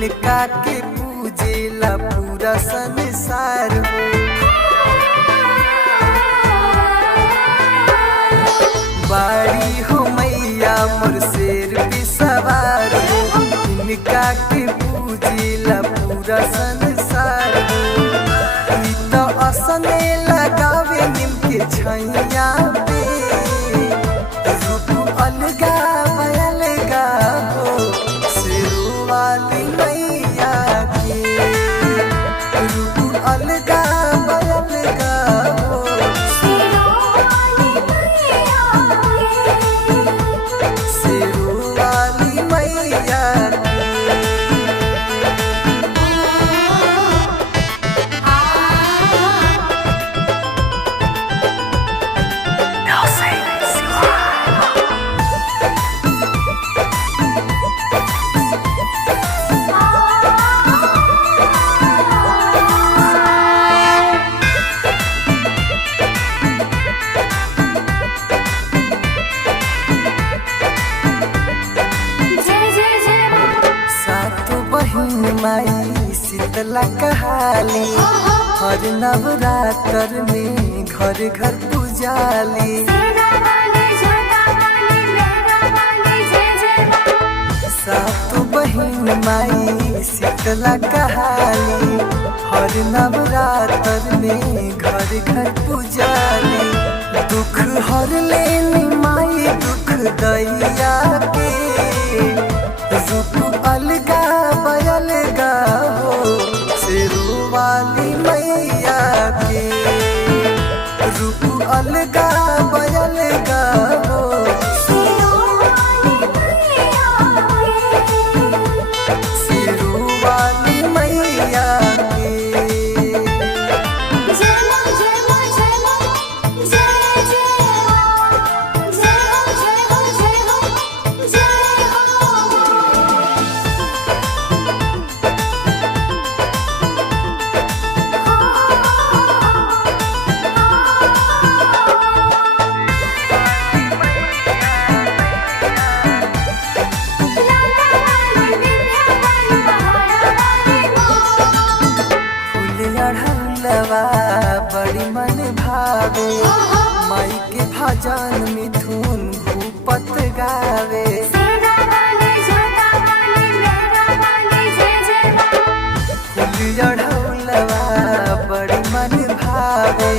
इनका के पूजेला पूरा संसार हो। बाड़ी हो मैया मोर शेर पे सवार हो, इनका के पूजेला पूरा संसार हो। ई तो असने लगावे निम के छैया पे, रूप अलगा अलगा हो शेरू वाली मैया के, रूप अलगा अलगा हो शेरू वाली मैया के। माई शीतला कहाली, हर नवरात्र में घर घर पूजाली। सातो बहिन माई शीतला कहाली, हर नवरात्र में घर घर पूजाली। दुख हर लेनी माई दुख दैया के, रूप अलगा अलगा हो शेरू वाली मैया के, रूप अलगा अलगा हो शेरू वाली मैया के। बड़ी मन भावे माई के भजन मिथुन भूपत गावे। फुलियढ़ौलवा बड़ी मन भावे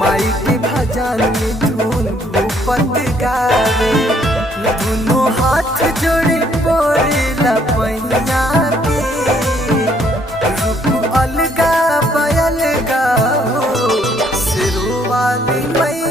माई के भजन मिथुन भूपत गावे। दोनों हाथ जोड़े पड़ेला पैया के, रूप अलगा अलगा हो शेरू वाली मैया।